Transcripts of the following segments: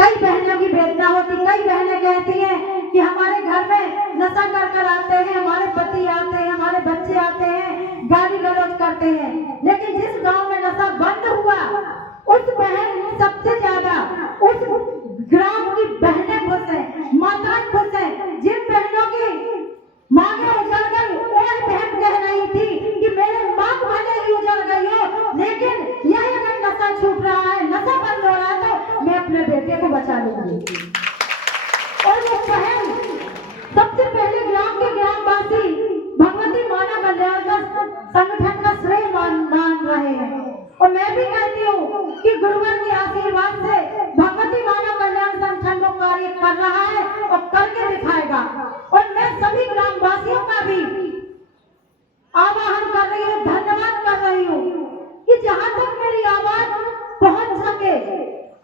कई बहनों की वेदना होती, कई बहनें कहती हैं कि हमारे घर में नशा कर कर आते हैं, हमारे पति आते हैं, हमारे बच्चे आते हैं, गाली गलौज करते हैं। लेकिन जिस गांव में नशा बंद हुआ उस बहन सबसे ज्यादा उस ग्राम की बहनें खुश हैं, माताएं खुश हैं। जिन बहनों की मांगे उजड़ गई वह बहन कह रही थी कि मेरे मांग भले ही उजड़ गई हो, लेकिन यही अगर नशा छूट रहा है, नशा बंद हो रहा है, तो मैं अपने बेटे को बचा लूंगी। और वो बहन सबसे पहले ग्राम के ग्रामवासी भगवती मानव कल्याण संगठन का श्रेय मान रहे हैं। और मैं भी कहती हूँ कि गुरुवर के आशीर्वाद से भगवती मानव कल्याण संगठन को कार्य कर रहा है और करके दिखाएगा। और मैं सभी ग्रामवासियों का भी आवाहन कर रही हूँ, धन्यवाद कर रही हूँ कि जहाँ तक मेरी आवाज पहुँच सके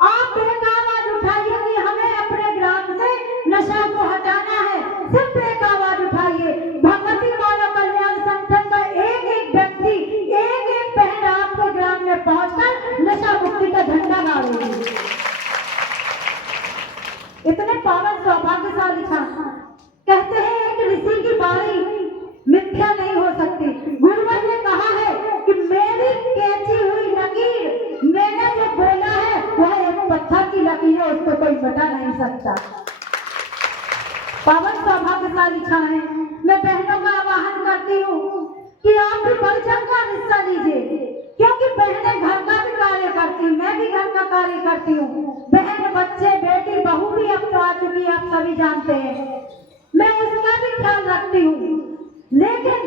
आप एक आवाज उठाइए कि हमें अपने ग्राम से नशा को हटाना है। सिर्फ एक आवाज उठाइए। भगवती मानव कल्याण संगठन का एक एक व्यक्ति, एक एक बहन आपके ग्राम में पहुंचकर नशा मुक्ति का झंडा गाड़ेगी। इतने पावन सौभाग्यशाली कहते हैं एक ऋषि की बाणी मिथ्या नहीं हो सकती। गुरुवर ने कहा है कि मेरी खींची हुई लकीर, मैंने जो बोला है वह एक पत्थर की लकीर है, उसको कोई बता नहीं सकता। पावन सौभाग्यशाली है। मैं बहनों का आह्वान करती हूँ कि आप भी बढ़ चढ़कर हिस्सा लीजिए, क्योंकि बहनें घर का भी कार्य करती हैं, मैं भी घर का कार्य करती हूँ। बहन, बच्चे, बेटी, बहू भी अब तो आ चुकी है, आप सभी जानते हैं। मैं उसका भी ख्याल रखती हूँ, लेकिन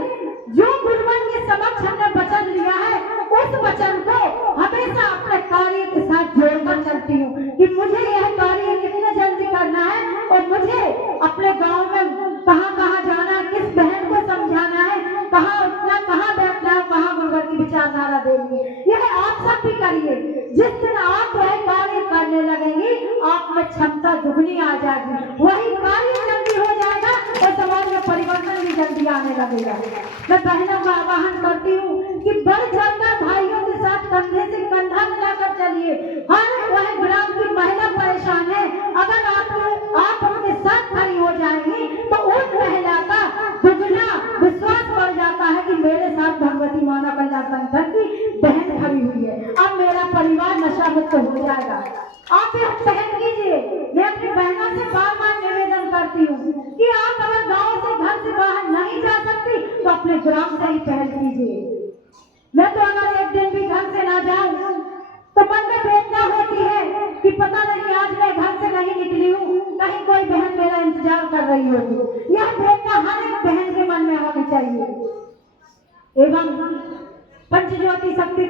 जो गुरुवर के समक्ष हमने वचन लिया है उस वचन को हमेशा अपने कार्य के साथ जोड़कर चलती हूँ कि मुझे यह कार्य कितने जल्दी करना है और मुझे अपने गांव में कहाँ कहाँ जाना है, किस बहन को समझाना है, कहाँ उठना, कहाँ बैठना है, कहाँ गुरुवर की विचारधारा देनी है। यह आप सब भी करिए। जिस दिन आप वह कार्य करने लगेंगी आप में क्षमता दुगनी आ जाएगी, वही कार्य जल्दी हो जाएगा और समाज में परिवर्तन भी जल्दी आने लगेगा। मैं बहनों का आह्वान करती हूँ कि बढ़ चढ़कर भाइयों के साथ कंधे से कंधा मिलाकर चलिए। हर वह ग्राम की महिला परेशान है, अगर आप उनके साथ खड़ी हो जाएंगी तो उस महिला का दुगना विश्वास बढ़ जाता है कि मेरे साथ भगवती मानव कल्याण संगठन की बहन खड़ी हुई है, अब मेरा परिवार नशा मुक्त हो जाएगा। आप ये पहल कीजिए। मैं अपनी बहनों से बार-बार निवेदन करती हूँ कि आप अगर गांव से, घर से बाहर नहीं जा सकती तो अपने ग्राम से ही पहल कीजिए। मैं तो अगर एक दिन भी घर से ना जाऊं तो मन में वेदना होती है कि पता नहीं आज मैं घर से नहीं निकली हूँ, कहीं कोई बहन मेरा इंतजार कर रही होगी। यह वेदना हर एक बहन के मन में होनी चाहिए। एवं पंचज्योति शक्ति